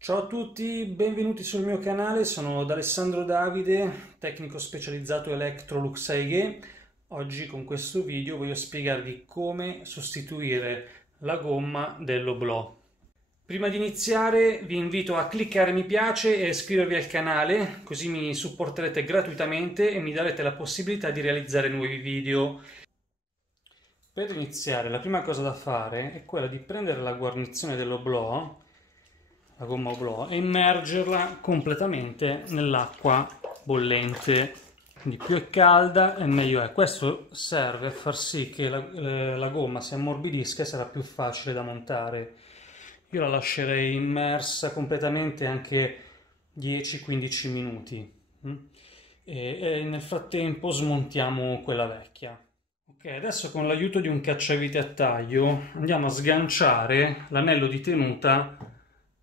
Ciao a tutti, benvenuti sul mio canale, sono D'Alessandro Davide, tecnico specializzato Electrolux AEG. Oggi con questo video voglio spiegarvi come sostituire la gomma dell'Oblò. Prima di iniziare vi invito a cliccare mi piace e iscrivervi al canale, così mi supporterete gratuitamente e mi darete la possibilità di realizzare nuovi video. Per iniziare, la prima cosa da fare è quella di prendere la guarnizione dell'Oblò, la gomma oblò, e immergerla completamente nell'acqua bollente. Quindi più è calda e meglio è. Questo serve a far sì che la gomma si ammorbidisca e sarà più facile da montare. Io la lascerei immersa completamente anche 10-15 minuti. E nel frattempo smontiamo quella vecchia. Ok, adesso con l'aiuto di un cacciavite a taglio andiamo a sganciare l'anello di tenuta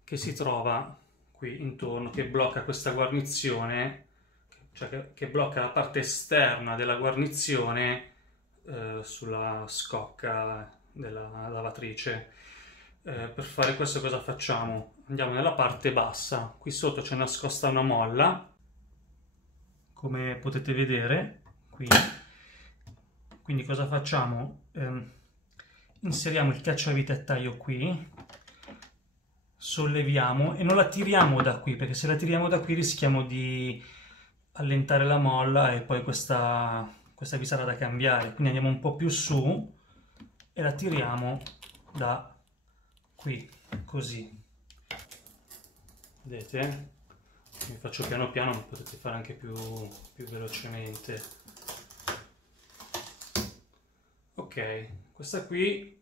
che si trova qui intorno, che blocca questa guarnizione, cioè che blocca la parte esterna della guarnizione sulla scocca della lavatrice. Per fare questo cosa facciamo? Andiamo nella parte bassa, qui sotto c'è nascosta una molla, come potete vedere qui. Quindi cosa facciamo? Inseriamo il cacciavite a taglio qui, solleviamo e non la tiriamo da qui, perché se la tiriamo da qui rischiamo di allentare la molla e poi questa qui sarà da cambiare. Quindi andiamo un po' più su e la tiriamo da qui, così. Vedete? Mi faccio piano piano, ma potete fare anche più velocemente. Ok, questa qui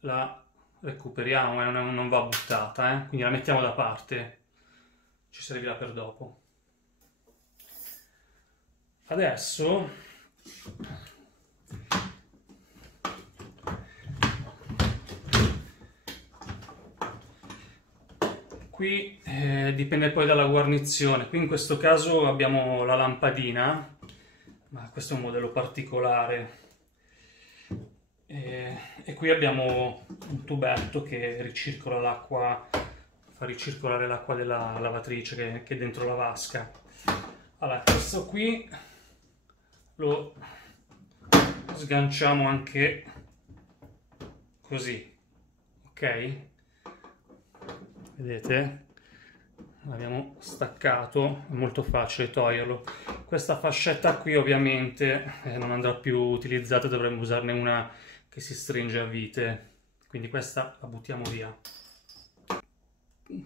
la recuperiamo, non va buttata, quindi la mettiamo da parte, ci servirà per dopo. Adesso qui dipende poi dalla guarnizione. Qui in questo caso abbiamo la lampadina, ma questo è un modello particolare. E qui abbiamo un tubetto che ricircola l'acqua, fa ricircolare l'acqua della lavatrice che è dentro la vasca. Allora, questo qui lo sganciamo anche così, ok? Vedete? L'abbiamo staccato, è molto facile toglierlo. Questa fascetta qui ovviamente non andrà più utilizzata, dovremmo usarne una che si stringe a vite, quindi questa la buttiamo via.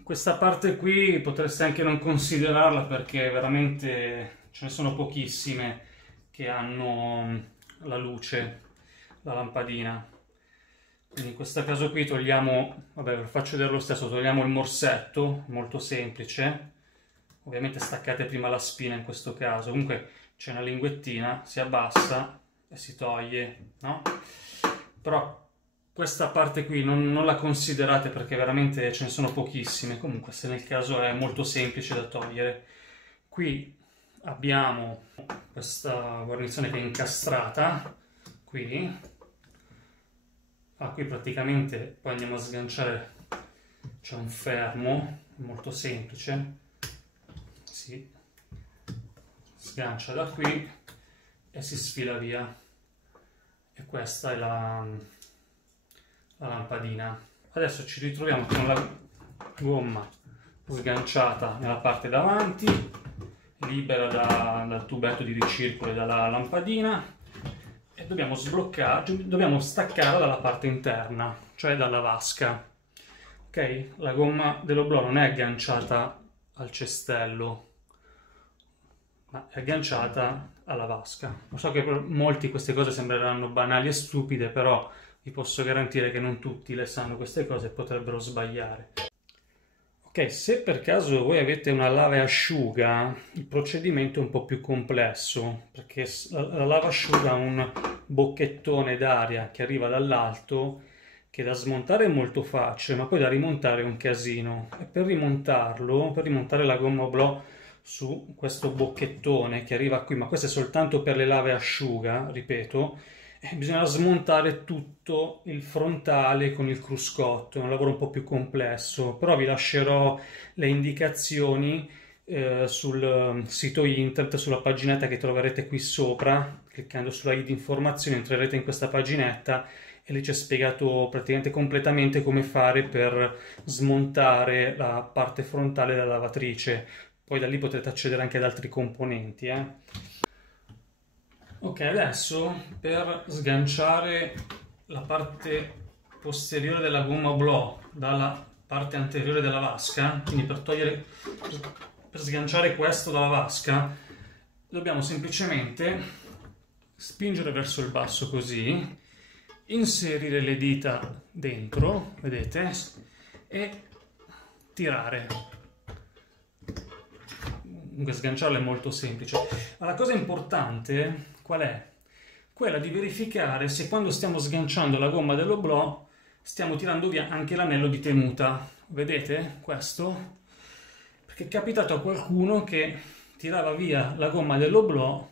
Questa parte qui potreste anche non considerarla perché veramente ce ne sono pochissime che hanno la luce, la lampadina. Quindi in questo caso qui togliamo, vabbè ve lo faccio vedere lo stesso, togliamo il morsetto, molto semplice. Ovviamente staccate prima la spina in questo caso, comunque c'è una linguettina, si abbassa e si toglie, no? Però questa parte qui non la considerate perché veramente ce ne sono pochissime, comunque se nel caso è molto semplice da togliere. Qui abbiamo questa guarnizione che è incastrata, qui. Qui praticamente poi andiamo a sganciare, c'è un fermo, molto semplice, si sgancia da qui e si sfila via. E questa è la lampadina. Adesso ci ritroviamo con la gomma sganciata nella parte davanti, libera dal tubetto di ricircolo e dalla lampadina, e dobbiamo staccarla dalla parte interna, cioè dalla vasca. Ok? La gomma dell'oblò non è agganciata al cestello, ma è agganciata alla vasca. Lo so che per molti queste cose sembreranno banali e stupide, però vi posso garantire che non tutti le sanno queste cose e potrebbero sbagliare. Ok, se per caso voi avete una lava e asciuga, il procedimento è un po' più complesso, perché la lava asciuga ha un bocchettone d'aria che arriva dall'alto, che da smontare è molto facile, ma poi da rimontare è un casino. E per rimontarlo, per rimontare la gomma oblò su questo bocchettone che arriva qui, ma questo è soltanto per le lave asciuga, ripeto, bisogna smontare tutto il frontale con il cruscotto, è un lavoro un po' più complesso, però vi lascerò le indicazioni sul sito internet, sulla paginetta che troverete qui sopra. Cliccando sulla i di informazioni entrerete in questa paginetta e lì c'è spiegato praticamente completamente come fare per smontare la parte frontale della lavatrice. Poi da lì potrete accedere anche ad altri componenti. Ok, adesso per sganciare la parte posteriore della gomma oblò dalla parte anteriore della vasca, quindi per sganciare questo dalla vasca, dobbiamo semplicemente spingere verso il basso così, inserire le dita dentro, vedete, e tirare. Comunque sganciarlo è molto semplice. Ma la cosa importante qual è? Quella di verificare se quando stiamo sganciando la gomma dell'oblò stiamo tirando via anche l'anello di tenuta. Vedete questo? Perché è capitato a qualcuno che tirava via la gomma dell'oblò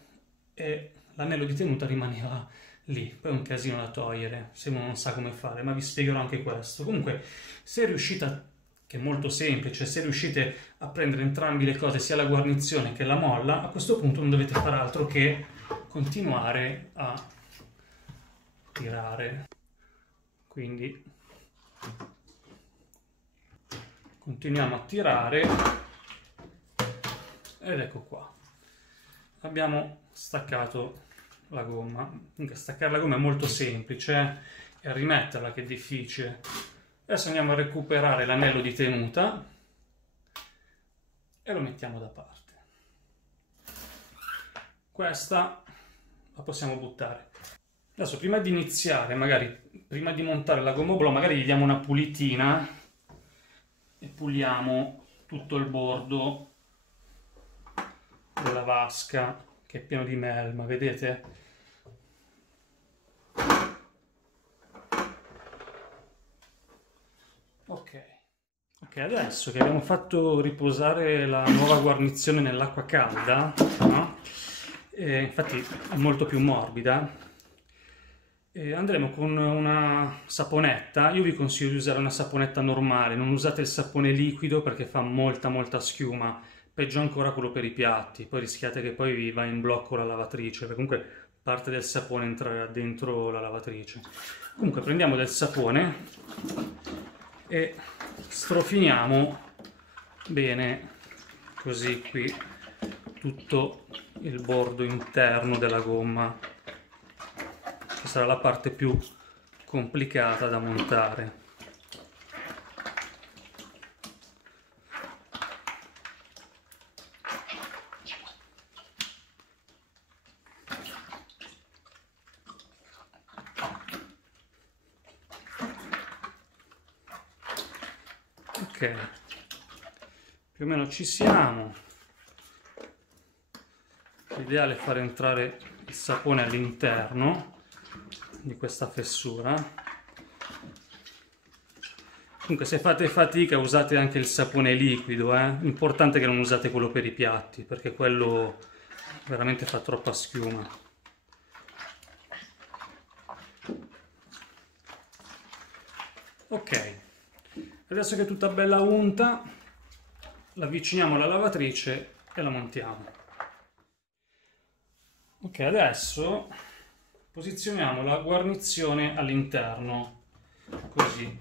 e l'anello di tenuta rimaneva lì. Poi è un casino da togliere se uno non sa come fare, ma vi spiegherò anche questo. Comunque, se riuscite a, che è molto semplice, se riuscite a prendere entrambe le cose, sia la guarnizione che la molla, a questo punto non dovete fare altro che continuare a tirare. Quindi continuiamo a tirare ed ecco qua, abbiamo staccato la gomma. Comunque staccare la gomma è molto semplice, e rimetterla che è difficile. Adesso andiamo a recuperare l'anello di tenuta e lo mettiamo da parte. Questa la possiamo buttare. Adesso prima di iniziare, magari prima di montare la gomma oblò, magari gli diamo una pulitina e puliamo tutto il bordo della vasca che è pieno di melma, vedete? Ok, adesso che abbiamo fatto riposare la nuova guarnizione nell'acqua calda, no? Infatti è molto più morbida, andremo con una saponetta. Io vi consiglio di usare una saponetta normale, non usate il sapone liquido perché fa molta schiuma, peggio ancora quello per i piatti, poi rischiate che poi vi va in blocco la lavatrice, perché comunque parte del sapone entra dentro la lavatrice. Comunque prendiamo del sapone e strofiniamo bene così qui tutto il bordo interno della gomma, che sarà la parte più complicata da montare. Ok, più o meno ci siamo. L'ideale è fare entrare il sapone all'interno di questa fessura. Comunque se fate fatica usate anche il sapone liquido, L'importante è che non usate quello per i piatti, perché quello veramente fa troppa schiuma. Ok, adesso che è tutta bella unta, la avviciniamo alla lavatrice e la montiamo. Ok, adesso posizioniamo la guarnizione all'interno, così.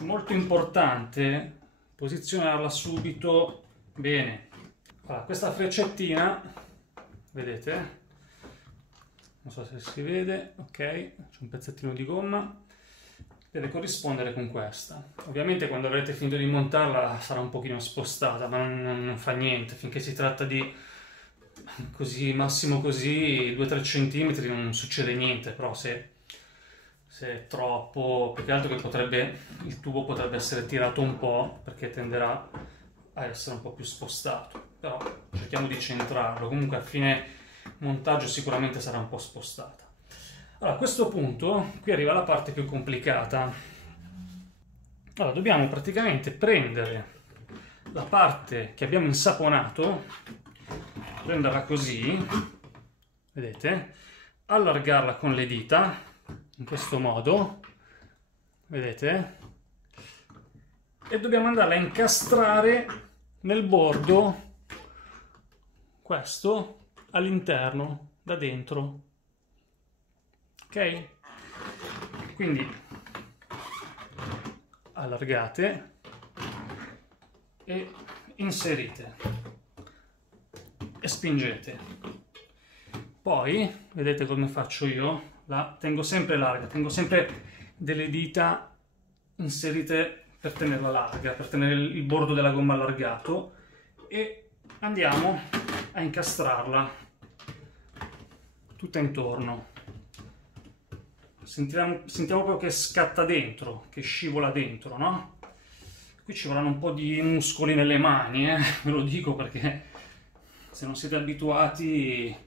Molto importante posizionarla subito bene. Allora, questa freccettina, vedete? Non so se si vede, ok, c'è un pezzettino di gomma, deve corrispondere con questa. Ovviamente quando avrete finito di montarla sarà un pochino spostata, ma non fa niente, finché si tratta di così, massimo così, 2-3 cm non succede niente, però se è troppo, più che altro che il tubo potrebbe essere tirato un po', perché tenderà a essere un po' più spostato, però cerchiamo di centrarlo. Comunque a fine montaggio sicuramente sarà un po' spostata. Allora, a questo punto qui arriva la parte più complicata. Allora, dobbiamo praticamente prendere la parte che abbiamo insaponato, prenderla così vedete, allargarla con le dita, in questo modo, vedete, e dobbiamo andarla a incastrare nel bordo, questo, all'interno, da dentro, ok? Quindi allargate e inserite e spingete. Poi vedete come faccio io? La tengo sempre larga, tengo sempre delle dita inserite per tenerla larga, per tenere il bordo della gomma allargato, e andiamo a incastrarla tutta intorno. Sentiamo proprio che scatta dentro, che scivola dentro, no? Qui ci vorranno un po' di muscoli nelle mani, ve lo dico, perché se non siete abituati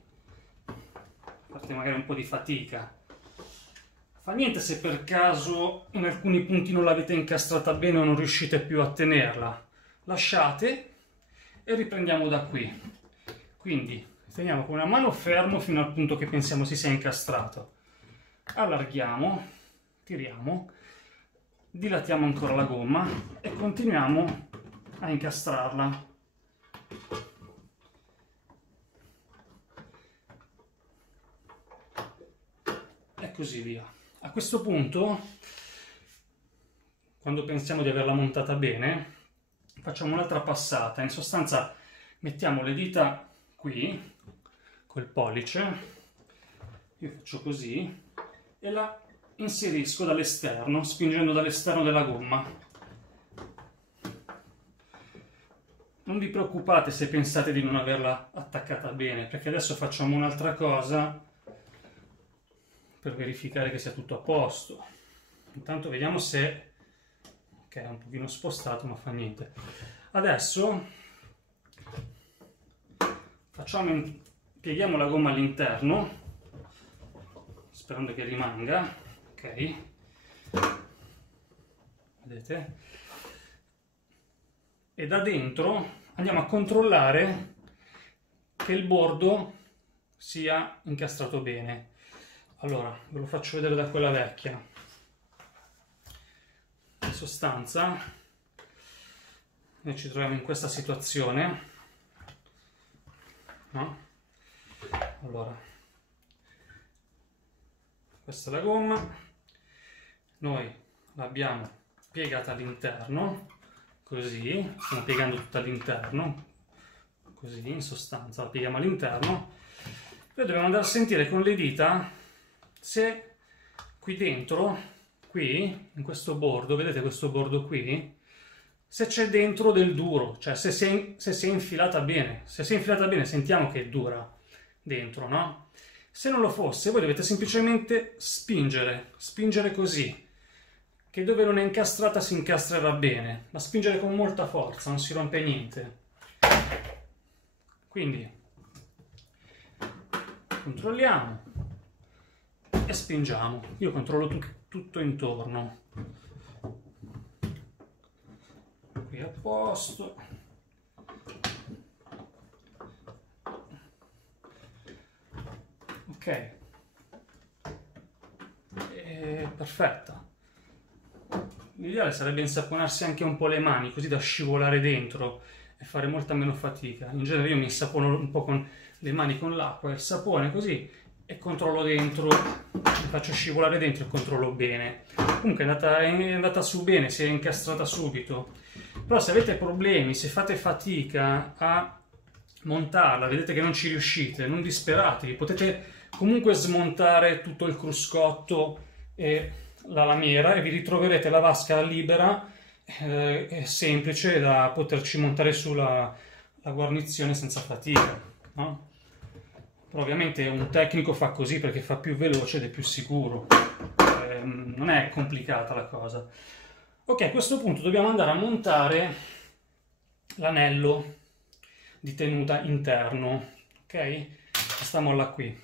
fate magari un po' di fatica. Fa niente se per caso in alcuni punti non l'avete incastrata bene o non riuscite più a tenerla. Lasciate e riprendiamo da qui. Quindi teniamo con una mano fermo fino al punto che pensiamo si sia incastrato. Allarghiamo, tiriamo, dilatiamo ancora la gomma e continuiamo a incastrarla. E così via. A questo punto, quando pensiamo di averla montata bene, facciamo un'altra passata. In sostanza mettiamo le dita qui, col pollice, io faccio così, e la inserisco dall'esterno, spingendo dall'esterno della gomma. Non vi preoccupate se pensate di non averla attaccata bene, perché adesso facciamo un'altra cosa per verificare che sia tutto a posto. Intanto vediamo se... ok, è un pochino spostato, ma fa niente. Adesso pieghiamo la gomma all'interno, sperando che rimanga, ok? Vedete? E da dentro andiamo a controllare che il bordo sia incastrato bene. Allora, ve lo faccio vedere da quella vecchia. In sostanza, noi ci troviamo in questa situazione, no? Allora, questa è la gomma, noi l'abbiamo piegata all'interno, così, stiamo piegando tutta all'interno, così, in sostanza la pieghiamo all'interno, poi dobbiamo andare a sentire con le dita se qui dentro, qui, in questo bordo, vedete questo bordo qui, se c'è dentro del duro, cioè se si è infilata bene. Se si è infilata bene sentiamo che è dura dentro, no? Se non lo fosse, voi dovete semplicemente spingere così, che dove non è incastrata si incastrerà bene, ma spingere con molta forza, non si rompe niente. Quindi controlliamo e spingiamo. Io controllo tutto intorno. Qui a posto. Ok. Perfetta. L'ideale sarebbe insaponarsi anche un po' le mani, così da scivolare dentro e fare molta meno fatica. In genere io mi insapono un po' con le mani con l'acqua e il sapone, così, e controllo dentro, mi faccio scivolare dentro e controllo bene. Comunque è andata su bene, si è incastrata subito. Però se avete problemi, se fate fatica a montarla, vedete che non ci riuscite, non disperatevi, potete comunque smontare tutto il cruscotto e la lamiera e vi ritroverete la vasca libera e semplice da poterci montare sulla guarnizione senza fatica, no? Però ovviamente un tecnico fa così perché fa più veloce ed è più sicuro, non è complicata la cosa. Ok, a questo punto dobbiamo andare a montare l'anello di tenuta interno, ok? Questa molla qui.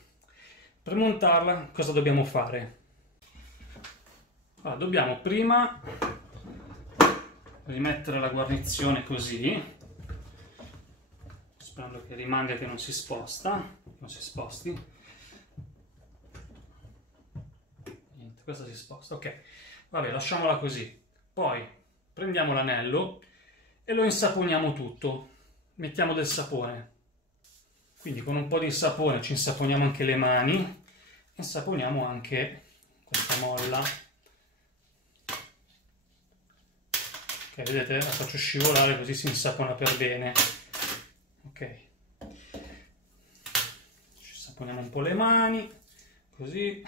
Per montarla cosa dobbiamo fare? Allora, dobbiamo prima rimettere la guarnizione così, sperando che rimanga e che non si sposti. questa si sposta, ok. Vabbè, lasciamola così. Poi prendiamo l'anello e lo insaponiamo tutto. Mettiamo del sapone. Quindi con un po' di sapone ci insaponiamo anche le mani e insaponiamo anche questa molla. Ok, vedete? La faccio scivolare così si insapona per bene. Ok. Ci saponiamo un po' le mani, così.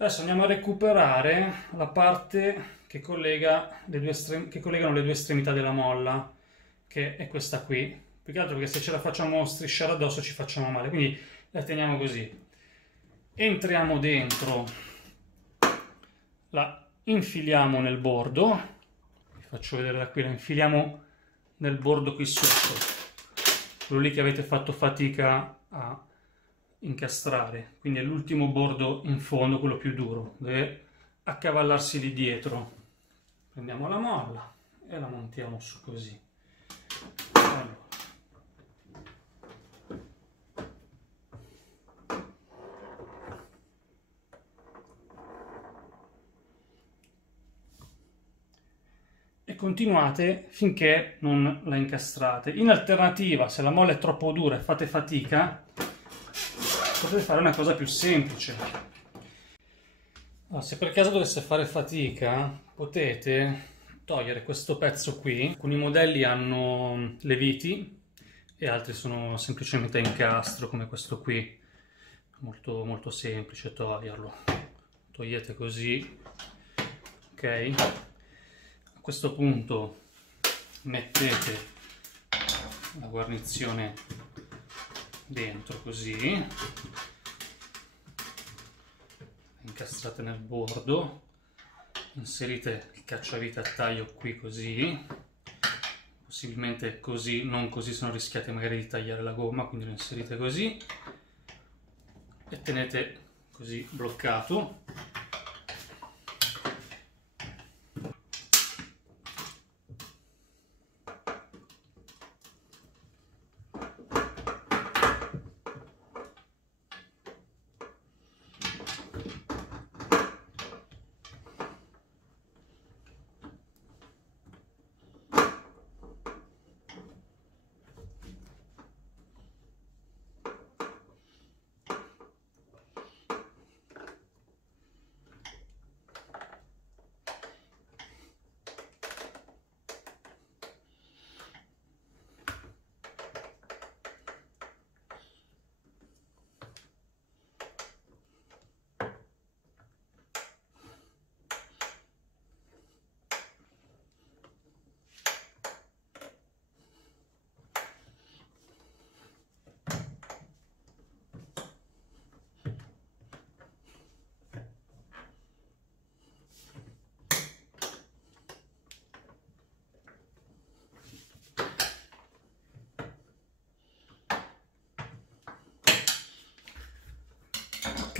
Adesso andiamo a recuperare la parte che collegano le due estremità della molla, che è questa qui. Più che altro perché se ce la facciamo strisciare addosso ci facciamo male, quindi la teniamo così. Entriamo dentro, la infiliamo nel bordo, vi faccio vedere da qui, la infiliamo nel bordo qui sotto, quello lì che avete fatto fatica a incastrare, quindi è l'ultimo bordo in fondo, quello più duro, deve accavallarsi lì dietro. Prendiamo la molla e la montiamo su così. Allora. E continuate finché non la incastrate. In alternativa, se la molla è troppo dura e fate fatica, potete fare una cosa più semplice. Allora, se per caso dovesse fare fatica, potete togliere questo pezzo qui. Alcuni modelli hanno le viti e altri sono semplicemente a incastro, come questo qui. Molto, molto semplice toglierlo. Togliete così, ok? A questo punto mettete la guarnizione dentro così, incastrate nel bordo, inserite il cacciavite a taglio qui così, possibilmente così, non così, se no rischiate magari di tagliare la gomma, quindi lo inserite così e tenete così bloccato.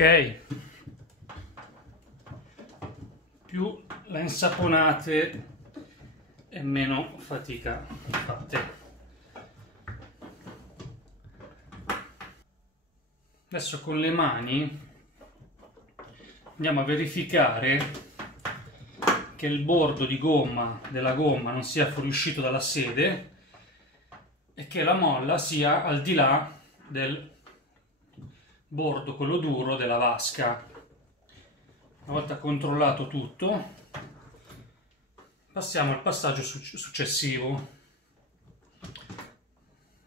Ok, più la insaponate e meno fatica fate. Adesso con le mani andiamo a verificare che il bordo di gomma della gomma non sia fuoriuscito dalla sede e che la molla sia al di là del bordo, quello duro, della vasca. Una volta controllato tutto, passiamo al passaggio successivo.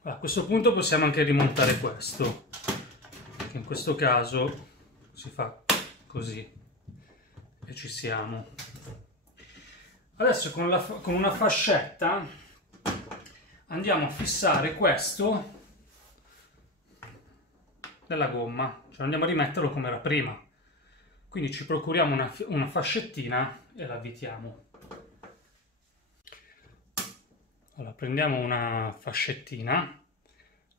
A questo punto possiamo anche rimontare questo, che in questo caso si fa così e ci siamo. Adesso con una fascetta andiamo a fissare questo della gomma, cioè andiamo a rimetterlo come era prima, quindi ci procuriamo una fascettina e la avvitiamo. Allora prendiamo una fascettina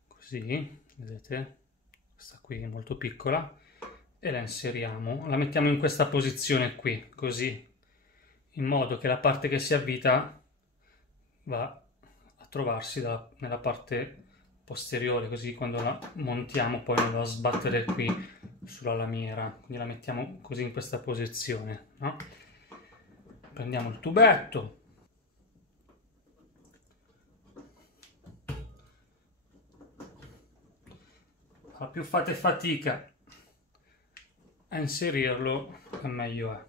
così, vedete, questa qui è molto piccola, e la inseriamo, la mettiamo in questa posizione qui, così, in modo che la parte che si avvita va a trovarsi nella parte posteriore, così quando la montiamo poi non va a sbattere qui sulla lamiera, quindi la mettiamo così in questa posizione, no? Prendiamo il tubetto, più fate fatica a inserirlo, e meglio è. A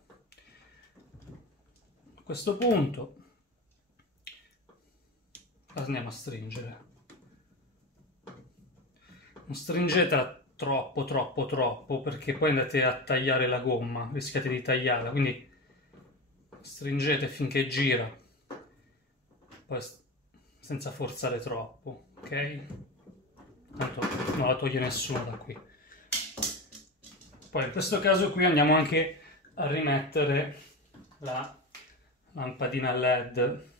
questo punto la andiamo a stringere. Non stringetela troppo, perché poi andate a tagliare la gomma, rischiate di tagliarla, quindi stringete finché gira, poi senza forzare troppo, ok? Tanto non la toglie nessuno da qui. Poi in questo caso qui andiamo anche a rimettere la lampadina LED,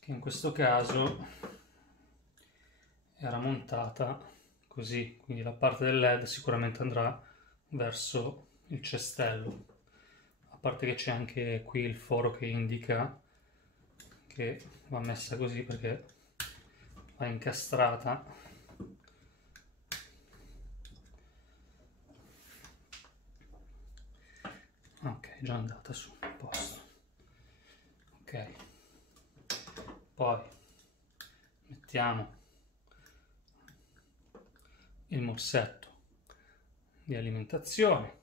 che in questo caso era montata così, quindi la parte del LED sicuramente andrà verso il cestello, a parte che c'è anche qui il foro che indica che va messa così perché va incastrata. Ok, già andata su, a posto. Ok, poi mettiamo il morsetto di alimentazione,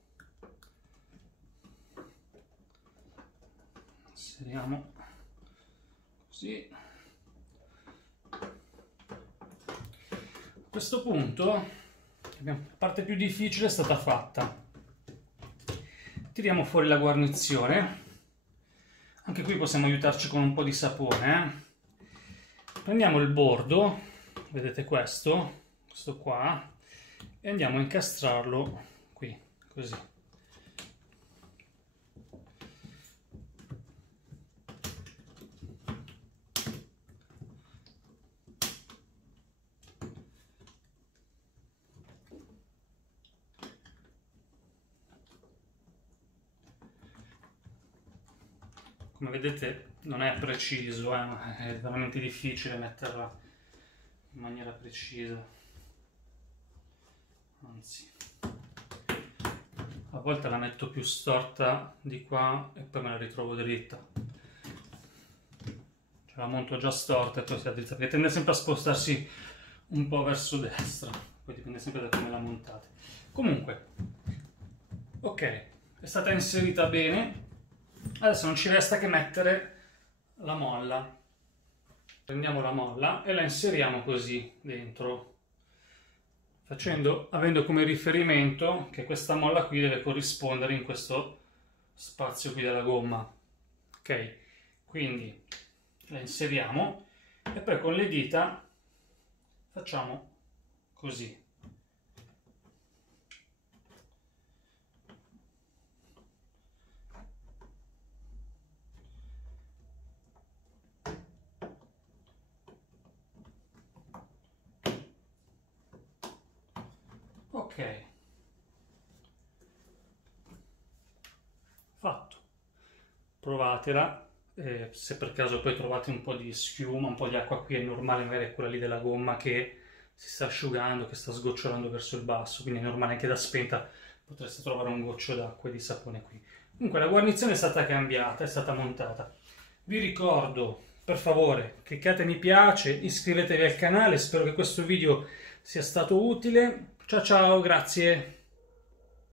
inseriamo così. A questo punto la parte più difficile è stata fatta. Tiriamo fuori la guarnizione, anche qui possiamo aiutarci con un po' di sapone. Prendiamo il bordo, vedete questo qua, e andiamo a incastrarlo qui, così. Come vedete non è preciso, è veramente difficile metterla in maniera precisa, anzi a volte la metto più storta di qua e poi me la ritrovo dritta, cioè la monto già storta e poi si è dritta, perché tende sempre a spostarsi un po' verso destra, poi dipende sempre da come la montate. Comunque, ok, è stata inserita bene. Adesso non ci resta che mettere la molla. Prendiamo la molla e la inseriamo così dentro, avendo come riferimento che questa molla qui deve corrispondere in questo spazio qui della gomma. Ok, quindi la inseriamo e poi con le dita facciamo così. Ok, fatto. Provatela, se per caso poi trovate un po' di schiuma, un po' di acqua qui, è normale, magari è quella lì della gomma che si sta asciugando, che sta sgocciolando verso il basso, quindi è normale anche da spenta potreste trovare un goccio d'acqua e di sapone qui. Comunque la guarnizione è stata cambiata, è stata montata. Vi ricordo, per favore, cliccate mi piace, iscrivetevi al canale, spero che questo video sia stato utile. Ciao ciao, grazie!